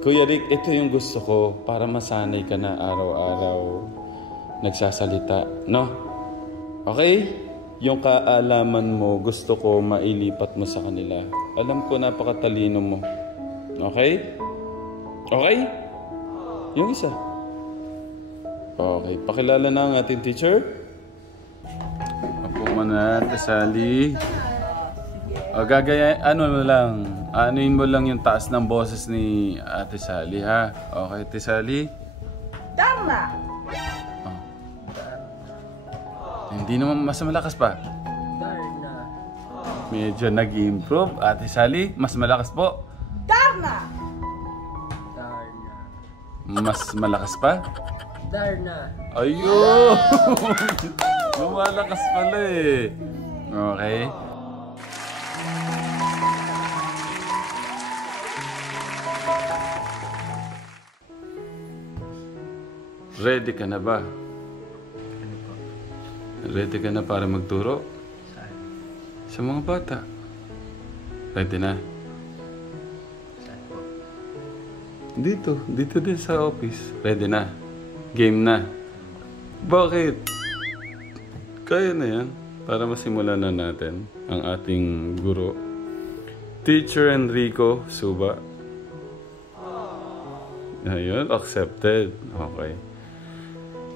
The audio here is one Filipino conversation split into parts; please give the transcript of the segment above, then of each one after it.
Kuya Rick, ito yung gusto ko para masanay ka na araw-araw nagsasalita, no? Okay? Yung kaalaman mo, gusto ko mailipat mo sa kanila. Alam ko napakatalino mo. Okay? Okay? Yung isa. Okay, pakilala na ang ating teacher. Apo mo na, Tesali. O gagaya, ano lang, anuin mo lang yung taas ng boses ni Ate Sally, ha? Okay, Ate Sally? Tama! Oh. Hindi naman mas malakas pa. Darna. Medyo nag-improve. Ate Sally, mas malakas po. Darna! Darna. Mas malakas pa? Darna. Ayun! Lumalakas pala eh. Okay. Ready ka na ba? Ano po? Ready ka na para magturo? Saan? Sa mga bata. Ready na? Saan po? Dito din sa office. Ready na? Game na? Bakit? Kaya na yan. Para masimulan na natin ang ating guro. Teacher Enrico Suba. Ayun, accepted. Okay.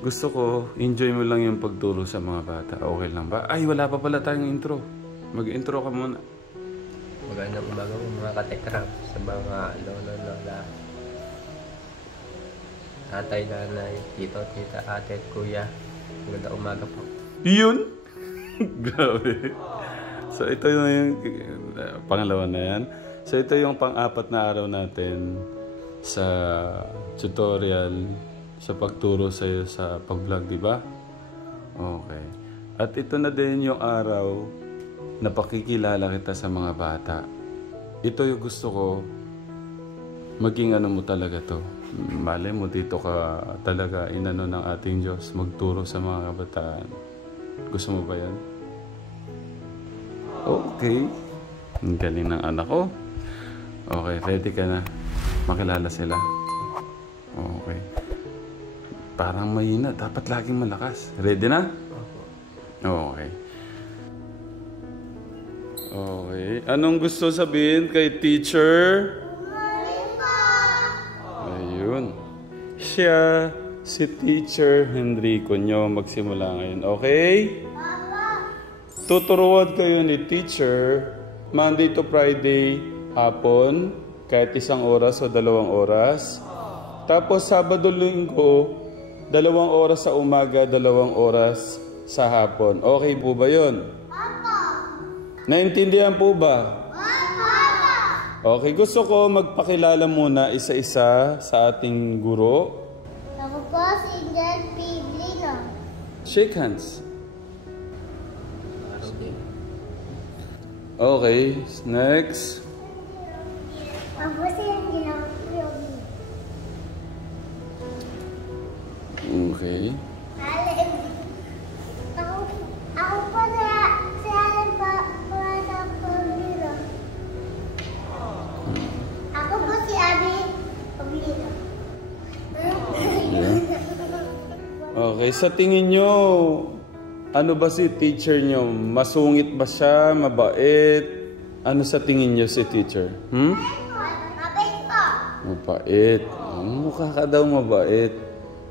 Gusto ko, enjoy mo lang yung pagturo sa mga bata. Okay lang ba? Ay, wala pa pala tayong intro. Mag-intro ka muna. Magandang umaga po mga katekrab sa mga lolo, lola, tatay, nanay, tito, tita, ate, kuya. Magandang umaga po. Yun! Grabe. So, ito yung pangalawa na yan. So, ito yung pang-apat na araw natin sa tutorial sa pagturo sa iyo sa pag-vlog, di ba? Okay. At ito na din yung araw na pakikilala kita sa mga bata. Ito yung gusto ko maging ano mo talaga to. Malay mo dito ka talaga inano ng ating Diyos magturo sa mga kabataan. Gusto mo ba yan? Okay. Ang galing ng anak ko. Okay, ready ka na. Makilala sila. Okay. Parang mahina. Dapat laging malakas. Ready na? Okay. Okay. Anong gusto sabihin kay teacher? Ayun. Siya, si Teacher Enrico nyo magsimula ngayon. Okay? Tuturuan kayo ni teacher Monday to Friday hapon, kahit 1 oras o 2 oras. Tapos Sabado, Linggo, 2 oras sa umaga, 2 oras sa hapon. Okay po ba yun? Naintindihan po ba? Okay, gusto ko magpakilala muna isa-isa sa ating guro. Ako po si Del Piblino. Shake hands. Araw din. Okay, next. Ako si Angela Piblino. Okay. Ako po si Alan Purata Piblino. Ako po si Abby Piblino. Yeah. Okay, sa tingin nyo, ano ba si teacher nyo? Masungit ba siya? Mabait? Ano sa tingin nyo si teacher? Mabait po. Mabait. Mukha ka daw mabait.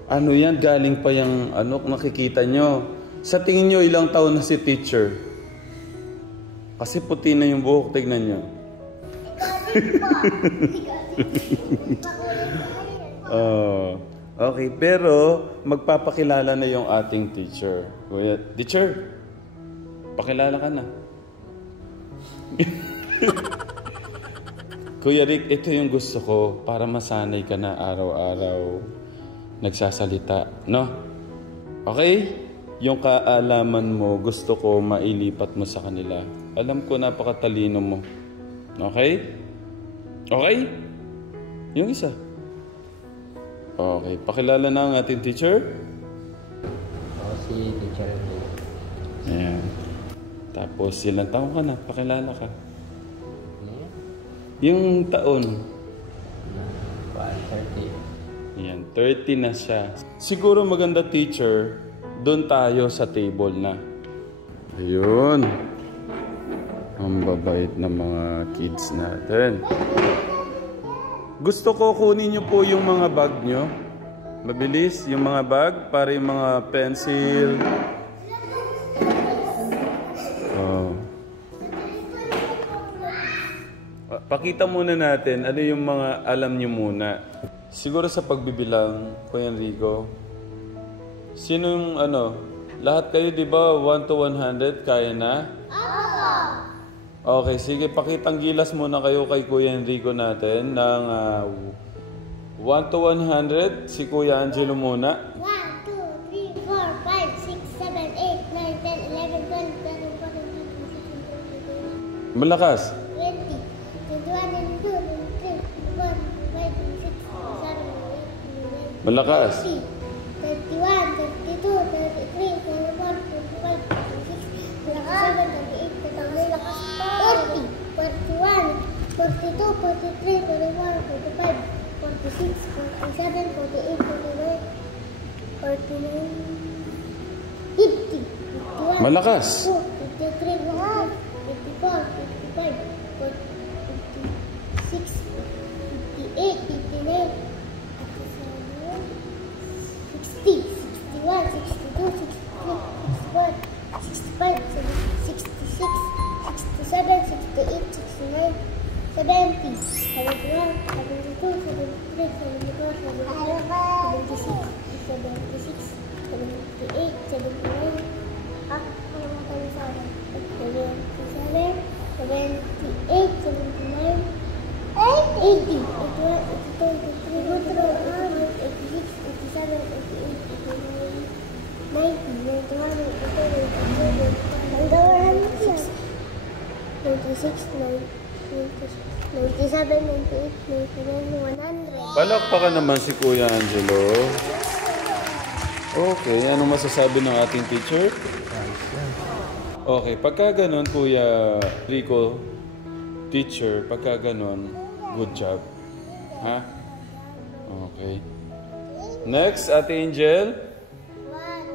Ano yan? Galing pa yung ano nakikita nyo. Sa tingin nyo, ilang taon na si teacher? Kasi puti na yung buhok. Tignan nyo. Okay, pero magpapakilala na yung ating teacher. Kuya, teacher, pakilala ka na. Kuya Rick, ito yung gusto ko para masanay ka na araw-araw nagsasalita, no? Okay? Yung kaalaman mo, gusto ko mailipat mo sa kanila. Alam ko napakatalino mo. Okay? Okay? Yung isa. Okay, pakilala na ang ating teacher. Ako si Teacher Enrico. Ayan. Tapos ilang taon ka na? Pakilala ka. Ano yan? Yung taon. 5, Yan, 30 na siya. Siguro maganda teacher, doon tayo sa table na. Ayun. Ang babait ng mga kids natin. Gusto ko kunin niyo po yung mga bag nyo. Mabilis, yung mga bag, para yung mga pencil. Oh. Pakita muna natin, ano yung mga alam nyo muna. Siguro sa pagbibilang, Kuya Enrico, sino yung lahat kayo di ba 1 to 100, kaya na? Okay, sige, pakitang gilas muna kayo kay Kuya Enrico natin ng 1 to 100, si Kuya Angelo muna. 1, 2, 3, 4, 5, 6, 7, 8, 9, 10, 11, 12, 13, 14, 15, 16, 17, 18, 19, 20, Malakas. 20, 21, 22, 23, 24, 25, 26, 27, 28, 29, Malakas. 30, 31, 32, 33, 34, 35, 36, 37, 38, 39, 40, 41, 42, 43, 44, 45, 46, 47, 48, 49, 49, 50, 51, Malakas. 52, 53, 54, 55, 56, 58, 59, 60, 61, 62, 63, 64, 65, 66, 67, 68, 69, 70, 71, 72, 73, 74, 75, 76, 78, 79, 100. Palakpakan naman si Kuya Angelo. Okay, anong masasabi ng ating teacher? Okay, pagka ganun, Kuya Rico, teacher, pagka ganun, good job. Ha? Okay. Next, Ate Angel.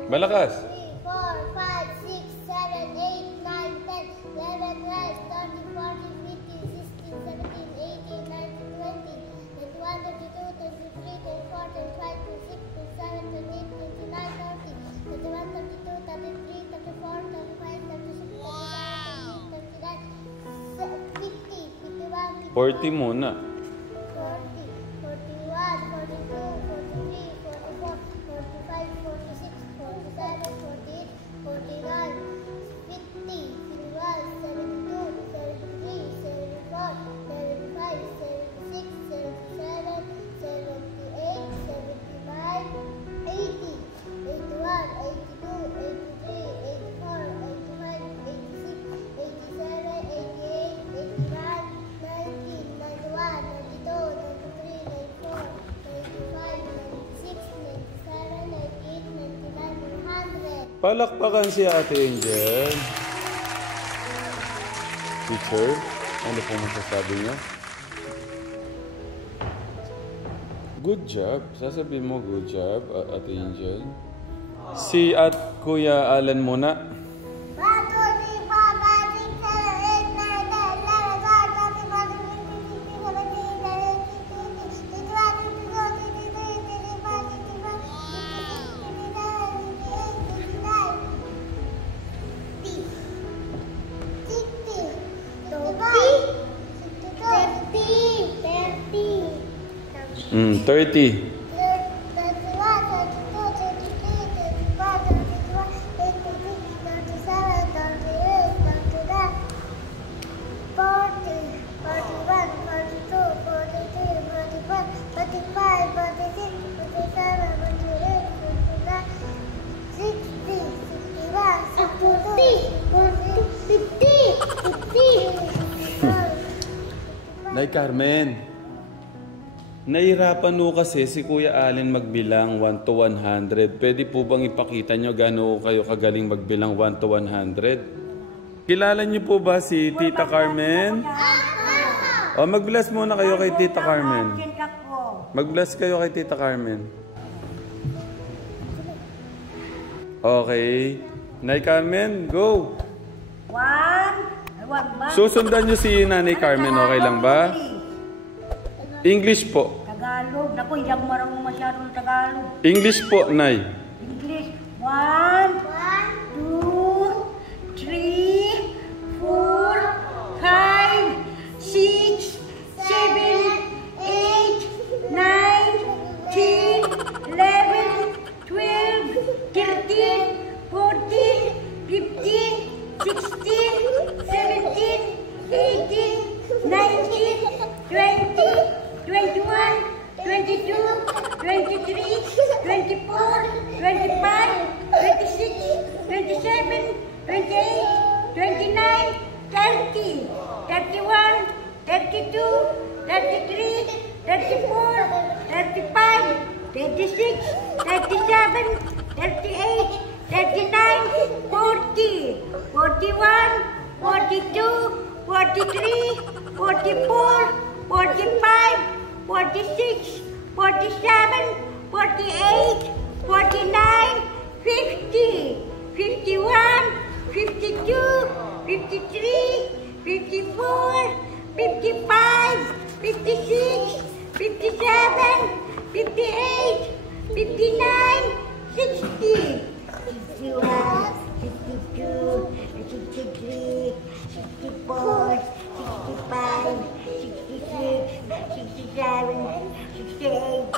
Malakas. 3, 4, 5, 6, 7, 8, 9, 10, 11, 12, 13, 14, 15, 16, 17, 18, 19, 20, 21, 22, 23, 24, 25, 26, 27, 28, 29, 30, 31, 32, 33, 34, 35, 36, 37, 38, 39, 40, 40 muna. 40, 41, 42, 43, 44, 45, 46, 47, 48, 49, 50, 51, 72, 73, 74, 75, 76, 77, 78, 75, 80, 81, 82, 83, 84, 85, 86, 87, 88, 89, 90, 91, 92, 93, 94, 95, 96, 97, 98, 99, 100. Palakpakan si Ate Angel. Teacher, ano po masasabi niya? Good job. Sasabihin mo, good job, Ate Angel. Si Kuya Alan muna. 1, 2, 3, 4, 5, 6, 7, 8, 9, 10, 11, 12, 13, 14, 15, 16, 17, 18, 19, 20, 21, 22, 23, 24, 25, 26, 27, 28, 29, 30. 30, 31, 32, 33, 34, 35, 36, 37, 38, 39, 40. 40, 50. Nay Carmen, nahirapan mo kasi si Kuya Allen magbilang 1 to 100. Pwede po bang ipakita nyo gaano kayo kagaling magbilang 1 to 100? Kilala nyo po ba si Tita Carmen? O, magbilas muna kayo kay Tita Carmen. Mag-bless kayo kay Tita Carmen. Okay. Nay Carmen, go! Susundan niyo si Nanay Carmen, okay lang ba? English po. Tagalog. Naku, hindi ako marunong masyadong Tagalog. English po, Nay. English. 1, 2, 3, 4, 5, 6, 7, 8, 9, 10, 11, 12, 13, 14, 15, 16, 17, 18, 19, 20, 21, 22, 23, 24, 25, 26, 27, 28, 29, 30, 31, 32, 33, 34, 35, 36, 37, 38, 39, 40, 41, 42, 43, 44, 45, 46, 47, 48, 49, 50, 51, 52, 53, 54, 55, 56, 57, 58, 59, 60, 61, 62, 63, 64, 65, 66, 67, 68,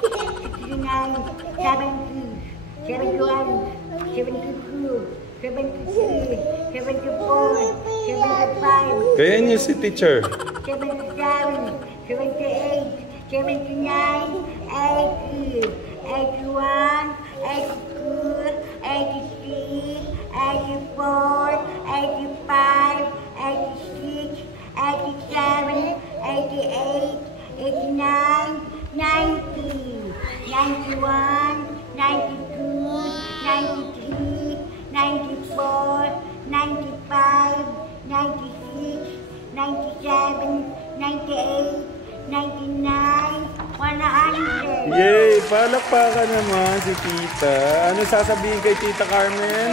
69, 70, 71, 72, 73, 74, 75, Kaya niyo si teacher. 77, 78, 79, 80, 81, 82, 83, 84, 85, 86, 87, 88, 89, 90, 91, 92, 93, 94, 95, 96, 97, 98, 99, 100. Yay! Palakpakan naman si Tita. Ano sasabihin kay Tita Carmen?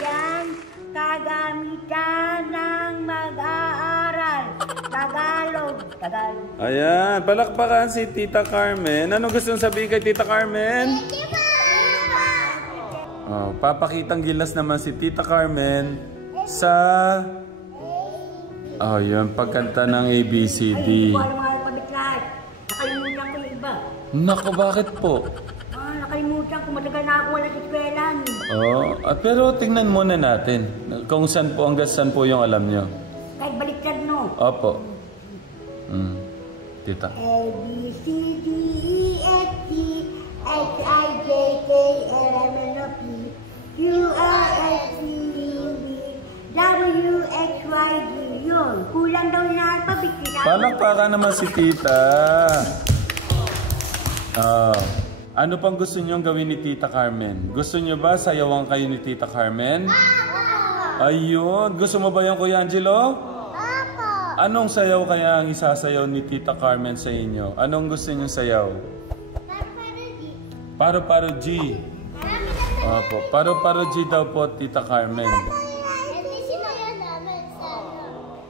Yan, kagamitan ng mag-aaral. Tagalog. Ayan, palakpakan si Tita Carmen. Ano gusto nyo sabihin kay Tita Carmen? Oh, papakitang gilas naman si Tita Carmen sa... Oh, yun, pagkanta ng ABCD. Ay, hindi ko alam mga alphabet lahat. Nakalimutan ko yung iba. Naku, bakit po? Nakalimutan ko. Matagal na ako wala sa eskwelahan. Oh, pero tingnan muna natin kung saan po, hanggang saan po yung alam nyo. Kahit baliktad, no? Opo. Tita. A, B, C, D, E, F, G, H, I, J, K, L, M, N, O, P, Q, R, S, T, U, V, W, X, Y, Z. Yun. Kulang daw yung alphabet. Palakpakan naman si Tita. Ano pang gusto nyo gawin ni Tita Carmen? Gusto nyo ba sayawan kayo ni Tita Carmen? Ayun. Gusto mo ba yung Kuya Angelo? Anong sayaw kaya ang isasayaw ni Tita Carmen sa inyo? Anong gusto nyo sayaw? Paro-paro G. Opo. Paro-paro G daw po, Tita Carmen.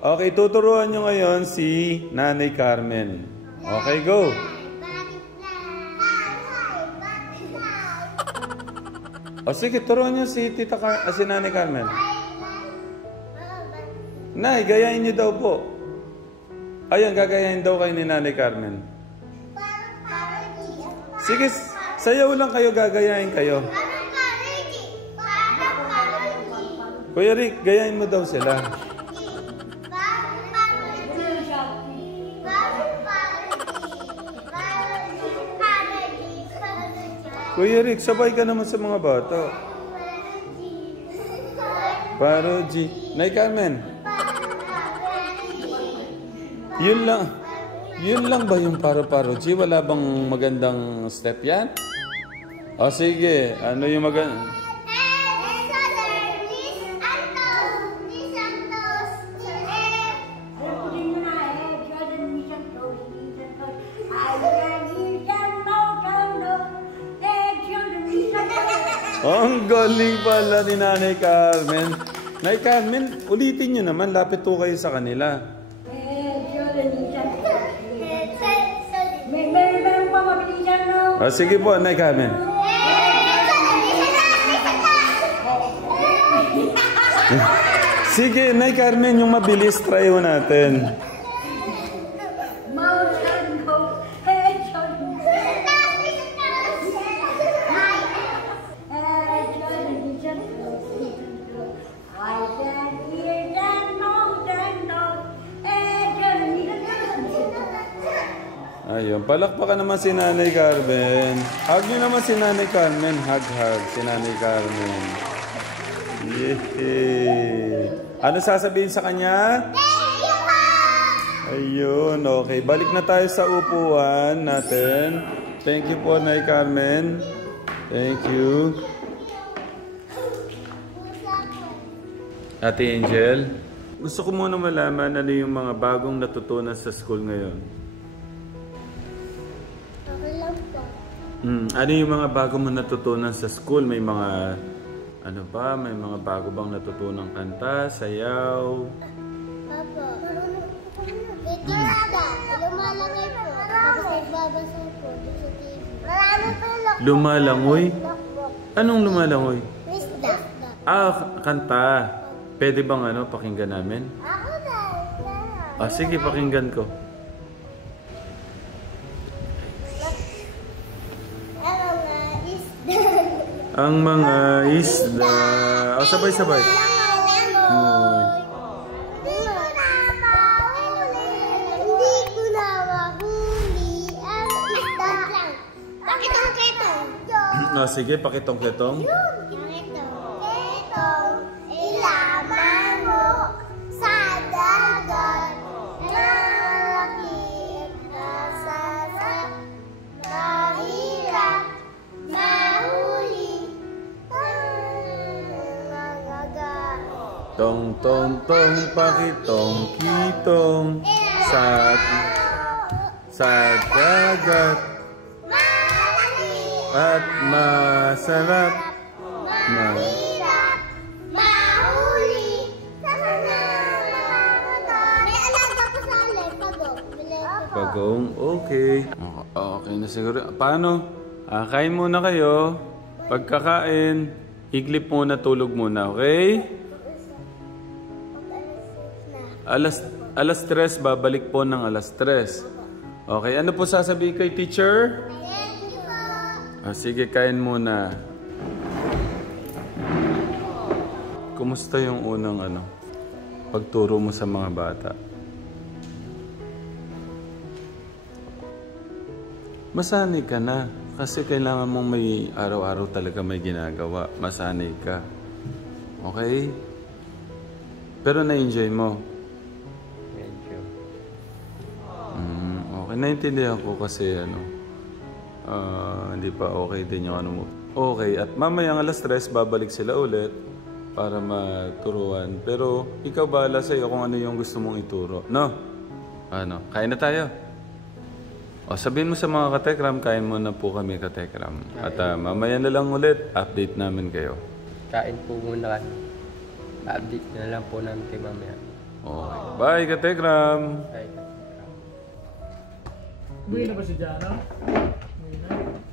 Okay, tuturuan nyo ngayon si Nanay Carmen. Okay, go. O sige, turuan nyo si si Nanay Carmen. Nay, gayahin nyo daw po. Ayun, gagayahin daw kayo ni Nanay Carmen. Sige, sayaw lang kayo, gagayahin kayo. Kuya Rick, gayahin mo daw sila. Kuya Rick, sabay ka naman sa mga bata. Paro G. Nay Carmen. Yun lang ba yung paro-paro G? Wala bang magandang step yan? O sige, ano yung maganda? Ayan, Ang galing pala ni Nanay Carmen. Nanay Carmen, ulitin nyo naman. Lapit po kayo sa kanila. Meron pa mabilisan, no? Sige po, Nanay Carmen. Sige, Nanay Carmen, yung mabilis, try ho natin. Ayun, palakpakan naman si Nanay Carmen. Hug nyo naman si Nanay Carmen. Hug si Nanay Carmen. Yehey. Ano sasabihin sa kanya? Ayun, okay. Balik na tayo sa upuan natin. Thank you po, Nanay Carmen. Thank you. Ate Angel, gusto ko muna malaman ano yung mga bagong natutunan sa school ngayon. Ano yung mga bago mo natutunan sa school? May mga, ano ba? May mga bago bang natutunan kanta, sayaw? Papa, ito nada. Lumalangay po. Tapos nagbabasa po sa TV. Marami po lang. Lumalangoy? Anong lumalangoy? Isda. Kanta. Pwede bang pakinggan namin? Ako na. Sige, pakinggan ko. Ang mga isda. Sabay-sabay. Hindi ko na mahuli ang isda. Pakitong-kitong. Sige, pakitong-kitong. Pakitong-kitong. Ilaman mo sa dagat. Nakakit na sasak. Mahirap mahuli. Tong tong tong pakitong kitong sa dagat at masarap mahirap mahuli. May alaga po sa alay, pagong. Okay. Okay na siguro. Paano? Kain muna kayo. Pagkakain, iglip muna, tulog muna, okay? Alas 3, babalik po ng alas 3. Okay, ano po sasabihin kay teacher? Sige, kain muna. Kumusta yung unang pagturo mo sa mga bata? Masanay ka na. Kasi kailangan mong may araw-araw talaga may ginagawa. Masanay ka. Okay? Pero na-enjoy mo. Medyo. Okay, naintindihan ko kasi hindi pa okay din yung mo. Okay, at mamayang alas 3, babalik sila ulit para maturuan. Pero ikaw bahala sa'yo kung ano yung gusto mong ituro. No? Kain na tayo. Sabihin mo sa mga katekram, kain muna po kami katekram. At mamaya na lang ulit, update namin kayo. Kain po muna kami. Update na lang po namin kay mamaya. Okay. Bye katekram! Bye. Buhay na ba si Jana?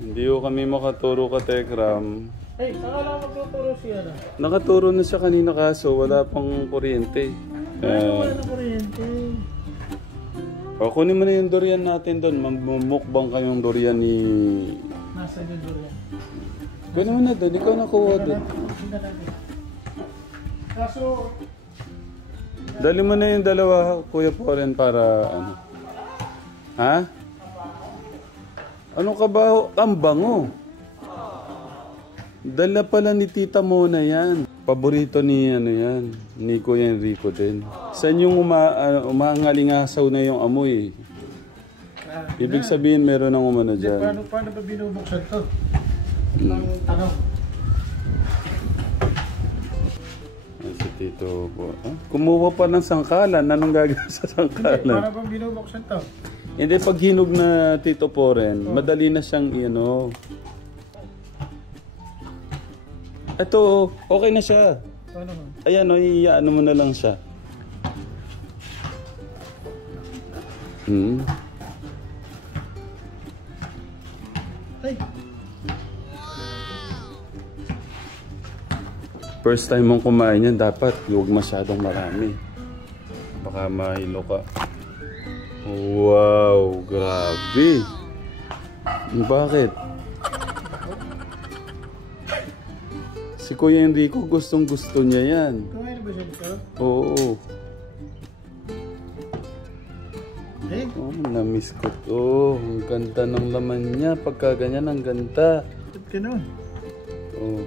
Hindi ko kami makaturo katekram. Ay, akala ko magtuturo siya na. Nakaturo na siya kanina kaso wala pang kuryente. Wala na kuryente. Kunin mo na yung durian natin doon. Mamumukbang kayong durian ni... Nasaan yung durian? Kunin mo na doon. Ikaw nakuha doon. Kaso... Dali mo na yung dalawa, Kuya Poren, para Ha? Ano ka ba? Ang bango. Dala pala ni Tita Mona yan. Paborito ni yan, ni Kuya Enrico din. Saan yung umaangalingasaw na yung amoy? Ibig sabihin meron ng umano dyan. Paano ba binubuksan to? Ang tanong. Si Tito po. Kumuha pa ng sangkalan. Anong gagawin sa sangkalan? Paano ba binubuksan to? Hindi, pag hinog na Tito Poren, madali na siyang Ito, okay na siya. Ano mo? Ayan o, ano mo na lang siya. Ay, First time mong kumain yan, dapat huwag masyadong marami. Baka mahilo ka. Wow, grabe. Bakit? Si Kuya Enrico gustong gusto niya yan. kumain na ba siya dito? Oo. Eh, Oh, na-miss ko to. Ang ganda ng laman niya. Pagka ganyan, ang ganda. ba't ka nun? Oh.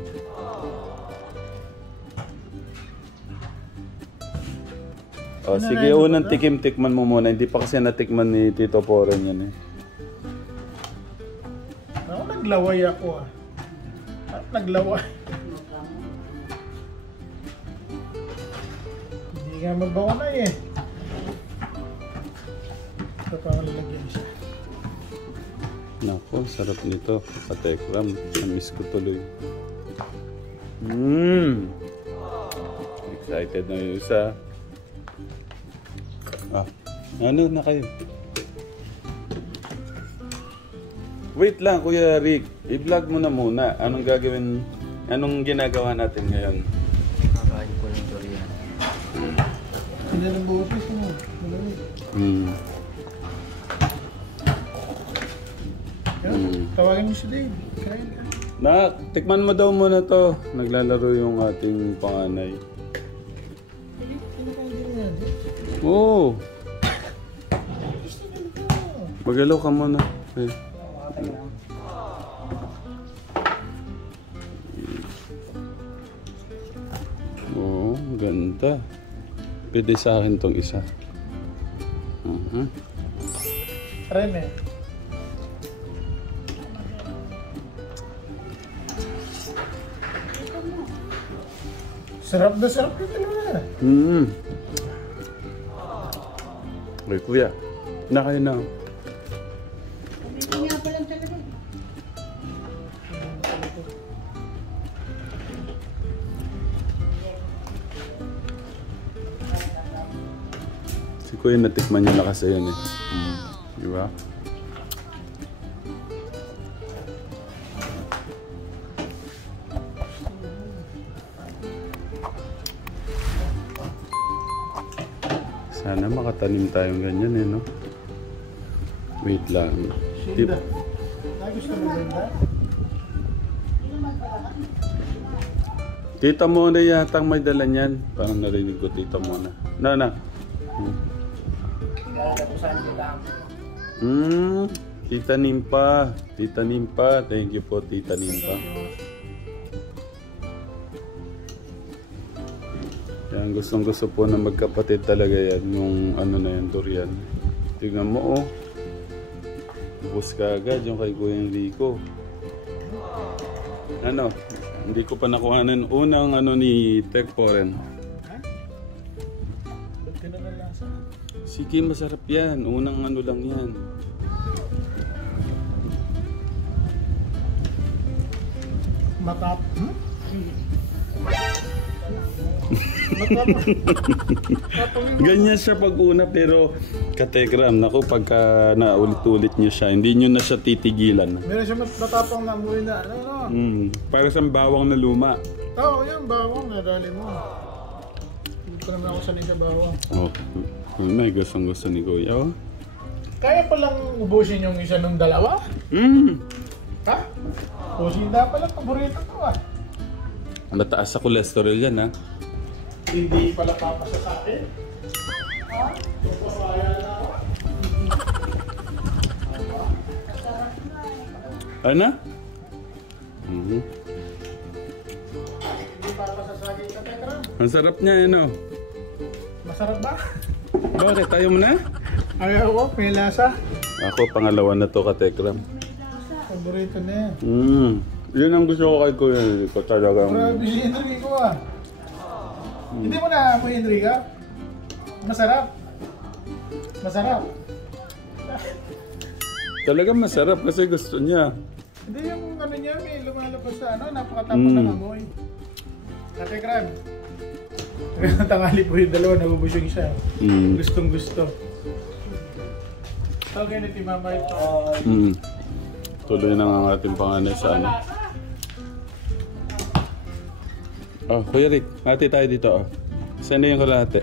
Oh, sige, unang tikim-tikman mo muna. Hindi pa kasi natikman ni Tito Poren yan eh. Ako naglaway ako ah. At naglaway. Hindi nga mabawa na eh. Ito pa ang lalagyan siya. Nako, sarap nito. Katekram. Na-miss ko tuloy. Excited na yung isa. Ano na kayo? Wait lang, Kuya Rick. I-vlog mo na muna. Anong gagawin? Anong ginagawa natin ngayon? Kakain po ng durian. Hindi na buhos mo. Malamig. Tawagin mo si Dave. Kain ka. Nak, tikman mo daw muna to. Naglalaro yung ating panganay. Sino ka hindi yan? Oo. Magalaw ka muna. Eh. Oo, ganda. Pwede sa akin tong isa. Rene. Sarap na sarap yung talaga. Okay, Kuya. Na kayo na. Hindi nga pa lang talaga. Si Kuya natikman niya na kasi yun eh. Di ba? Sana makatanim tayong ganyan eh, no? Wait lang. Shinda. Gusto mo ganda? Tita Mona yata may dala niyan. Parang narinig ko Tita Mona. Na. Tita Nimpa. Tita Nimpa. Thank you po, Tita Nimpa. Yan, gustong-gusto po na magkapatid talaga yan. Yung ano na yan, durian. Tingnan mo, oh. Bus ka agad yung kay Kuya Enrico. Ano? Hindi ko pa nakuhanan unang ano ni Tech Poren. Ha? Ba't ka na nalasa? Sige, masarap yan. Unang ano lang yan. Matap. Ganyan siya pag una pero kategram, naku pagka naulit-ulit niyo siya, hindi niyo na siya titigilan. Meron siya matapang na amoy na. Ano? Para sa bawang na luma. Oo, yung bawang na dali mo. Hindi ko naman ako sanay sa bawang. Oh, may gustong-gusto ni Kuya. Oh. Kaya palang ubusin yung isa ng dalawa? Ha? Ubusin na pala, paborito ko ah. Mataas sa cholesterol yan, ha? Hindi pala papasa sa akin. Ha? Papasaya na ako. Ano? Hindi papasa sa akin ka, Tekram. Ang sarap niya, ano? Masarap ba? Bakit? Ayaw mo na? Ayaw ko, may lasa. Ako, pangalawa na to, katekram. Paborito na yan. Yun ang gusto ko kay Kuya Enrico talaga. Grabe si Enrico ah. Hindi mo na amoy Enrico? Masarap. Masarap. Talaga masarap kasi gusto niya. Hindi yung ano niya, may lumalabas sa ano, napakatapang ng amoy. Ate Crab. Ang tangali po yung dalawa, nabubusog siya. Gustong gusto. Okay na Mama ito. Tuloy na ang ating panganay sa ano. Oh, Kuya Rick, hati tayo dito. Oh. Saan na yung kalahati?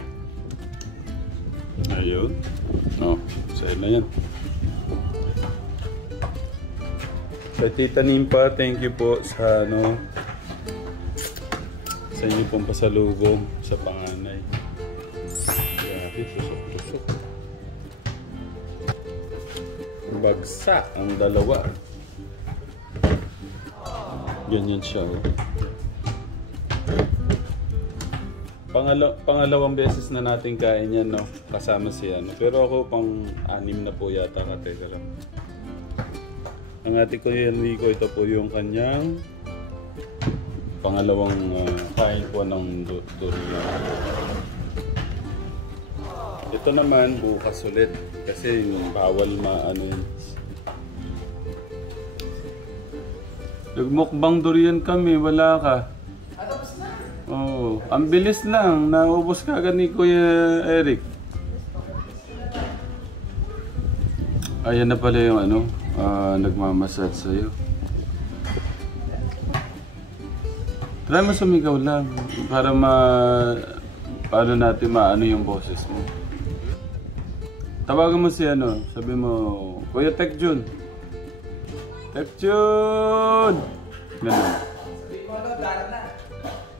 Ayun. Oh, saan na yan. Kay Tita Nimpa, thank you po sa ano, sa inyo pong pasalubong sa panganay. Grabe, tusok-tusok. Bagsak ang dalawa. Ganyan siya. Oh. Pangalawang beses na natin kain yan, no? Kasama si ano. Pero ako pang-anim na po yata kateka lang. Ang ate ko Enrico, ito po yung kanyang pangalawang kain po ng durian. Ito naman bukas ulit kasi bawal maano yun. Nagmukbang durian kami, wala ka. Oh, ang bilis lang. Naubos ka agad ni Kuya Eric. Ayan na pala yung ano, nagmamasad sa'yo. Try mo sumigaw lang para paano natin maano yung boses mo. Tawagan mo si ano, sabi mo, Kuya Tekjun. Tekjun! Ganun.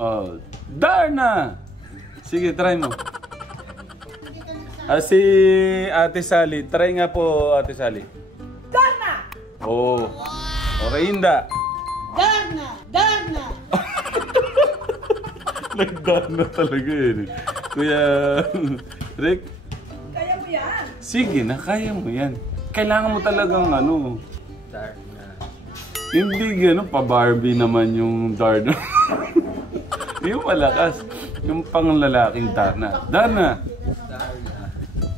Oh, Darna! Sige, try mo. Si Ate Sally. Try nga po, Ate Sally. Darna! Oh. Okay, Inda. Darna! Darna! Nagdarna talaga yun. Kuya Rick. Kaya mo yan? Sige na, kaya mo yan. Kailangan mo talagang ano. Darna. Hindi gano'n, pa-Barbie naman yung Darna. Yung malakas. Yung panglalaking Darna. Darna! Darna.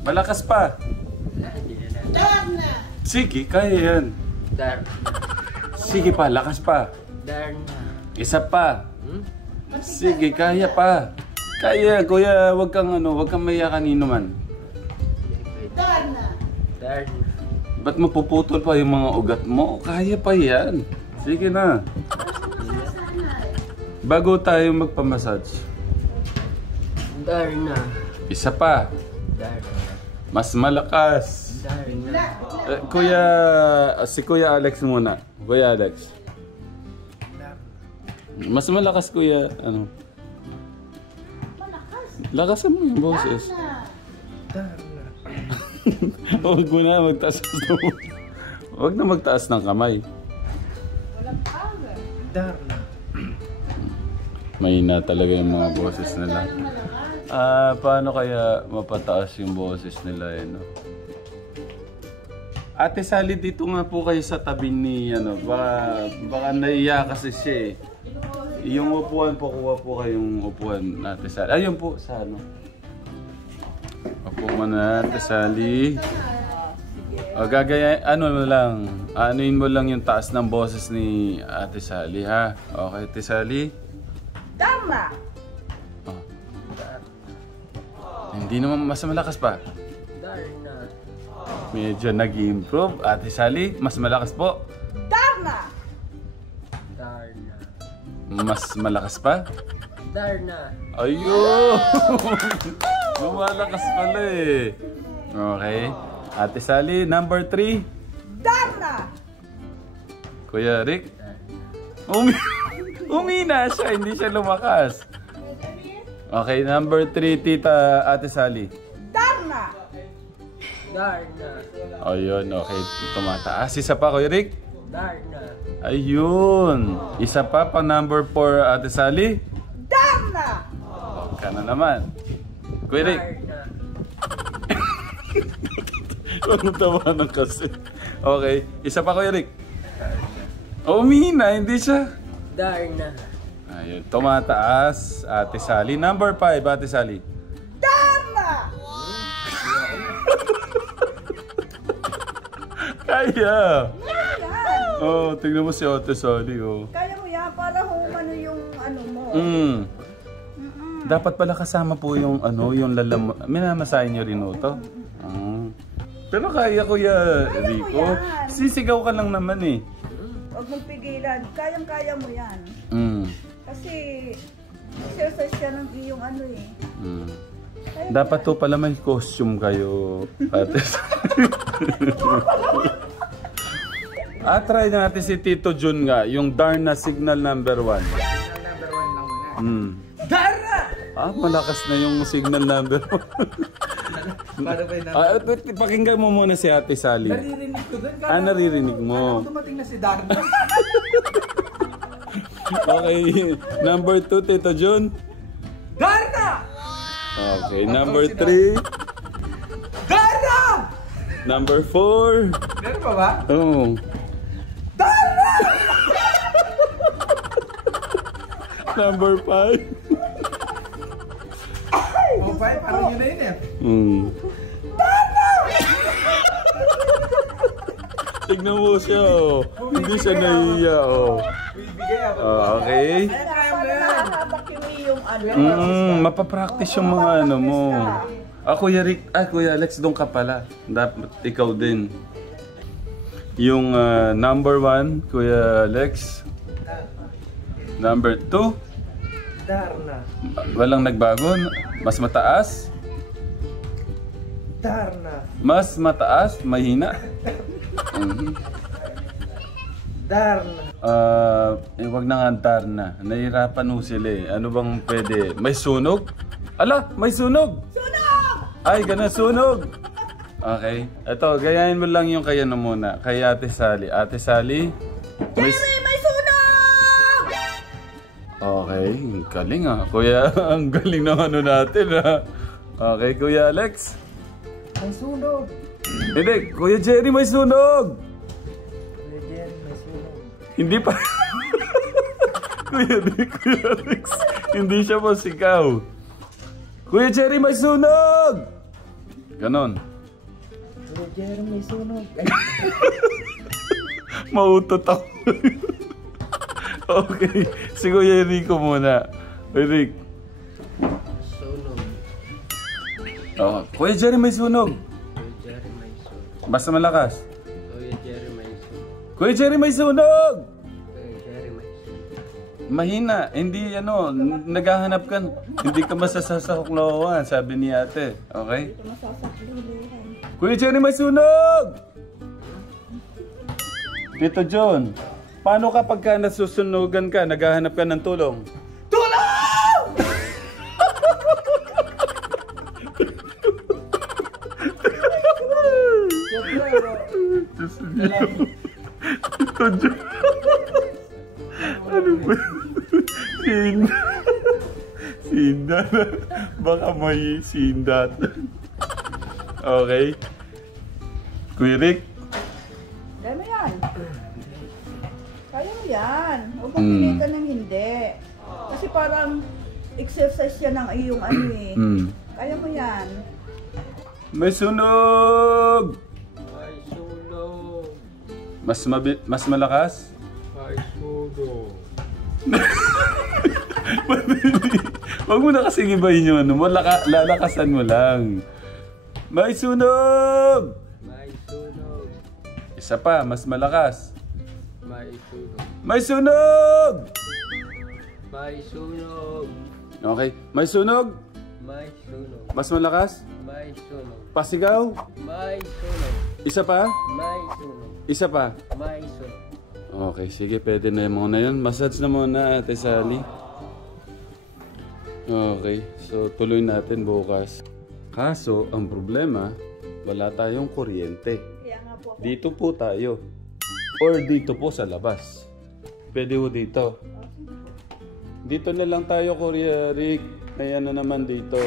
Malakas pa. Darna! Sige, kaya yan. Darna. Sige pa, lakas pa. Darna. Isa pa. Sige, kaya pa. Kaya, kuya, wag kang maya kanino man. Darna! Darna. Ba't mapuputol pa yung mga ugat mo? Kaya pa yan. Sige na. Bago tayo magpamassage. Darna. Isa pa. Darna. Mas malakas. Darna. Si Kuya Alex muna. Kuya Alex. Mas malakas, Kuya. Ano? Lakasan mo yung boses. Huwag mo na magtaas. Huwag na magtaas ng kamay. Darna. Mahina talaga yung mga boses nila. Paano kaya mapataas yung boses nila eh, no? Ate Sally, dito nga po kayo sa tabi ni, ano, baka naiya kasi siya eh. Yung upuan po, kuha po kayong upuan, Ate Sally. Ayun po, sa ano. Upo mo na, Ate Sally. O, gagaya, ano lang, anuin mo lang yung taas ng boses ni Ate Sally, ha? Okay, Ate Sally? Tama! Oh. Hindi naman mas malakas pa. Darna. Medyo nag-improve. Ate Sally, mas malakas po. Darna! Darna. Mas malakas pa. Darna. Ayun! Lumalakas pala eh. Okay. Ate Sally, number 3. Darna! Kuya Rick. Umina siya, hindi siya lumakas. Okay, number 3, Tita Ate Sally. Darna! Darna. Ayun, okay. Tumataas. Isa pa, Kuya Rick. Darna. Ayun. Isa pa, number 4, Ate Sally. Darna! Huwag ka na naman. Kuya Rick. Darna. Huwag mo tawanan kasi. Okay. Isa pa, Kuya Rick. Umina, hindi siya. Darna. Ayun. Tumataas, Ate Sally. Number 5, Ate Sally. Darna! Kaya. Yan! Oh, tingnan mo si Ate Sally, oh. Kaya mo yan para humano yung ano mo. Dapat pala kasama po yung ano, yung lalam... Minamasahin niyo rin ito? Pero kaya Kuya Rico. Sisigaw ka lang naman eh. Huwag mong pigilan. Kayang-kaya mo yan. Kasi exercise siya ng iyong ano eh. Dapat to pala may costume kayo, ate. Try natin si Tito Jun nga, yung Darna Signal number 1. Number 1 lang muna. Darna! Malakas na yung signal number 1. Paano ba yung wait, pakinggan mo muna si Ate Sally. Naririnig ko doon. Naririnig mo. Dumating na si Darna. Okay, number 2, Tito Jun. Darna! Okay, number 3. Darna! Number 4. Meron pa ba? Oh. Darna! Number 5. Oh, parang yun na yun eh. Tignan mo siya, oh. Hindi siya nahiya, oh. Bibigay ako. Okay. Paano nahahabak yung iyong ano? Mapapractice yung mga ano mo. Kuya Rick, Kuya Alex, doon ka pala. Dapat ikaw din. Yung number 1, Kuya Alex. Number 2. Darna. Walang nagbago. Mas mataas. Darna. Mas mataas, mahina. Darna. Wag na nga Darna. Nahihirapan ho sila eh. Ano bang pwede? May sunog? Ala, may sunog! Sunog! Ay, ganun, sunog! Okay. Ito, gayahin mo lang yung kaya na muna. Kay Ate Sally. Ate Sally? May sunog! Okay, ang galing ah. Kuya, ang galing ng ano natin ah. Okay, Kuya Alex? Ang sunog. Hindi, Kuya Jerry, may sunog! Kuya Jerry, may sunog. Hindi pa. Kuya Alex, hindi siya masikaw. Kuya Jerry, may sunog! Ganon. Kuya Jerry, may sunog. Mautot ako. Okay, si Kuya Rico muna. Rick. Sunog. Kuya Jerry, may sunog. Kuya Jerry may sunog. Basta malakas. Kuya Jerry may sunog. Kuya Jerry, may sunog! Kuya Jerry may sunog. Mahina, hindi ano, naghahanap ka. Hindi ka masasasaklawan, sabi ni ate. Okay? Kuya Jerry, may sunog! Tito John, paano kapag ka nasusunugan ka, naghahanap ka ng tulong? Tulong! Tito John. Ano ba? Sindat. Baka may sindat. Okay. Kuya Rick. Kaya mo yan. Kaya mo yan. Huwag mong pilitan ng hindi. Kasi parang exercise yan ng iyong ano eh. Kaya mo yan. May sunog! May sunog. Mas malakas? May sunog. Huwag mo na kasing ibahin yung ano mo. Lalakasan mo lang. May sunog! May sunog. Isa pa, mas malakas. May sunog. May sunog! May sunog. Okay. May sunog? May sunog. Mas malakas? May sunog. Pasigaw? May sunog. Isa pa? May sunog. Isa pa? May sunog. Okay, sige. Pwede na yung muna yun. Massage na muna, Ate Sally. Okay. So, tuloy natin bukas. Kaso, ang problema, wala tayong kuryente. Kaya nga po. Dito po tayo. Or dito po sa labas. Pwede po dito. Dito na lang tayo, Kuya Rick. Ayan na naman dito.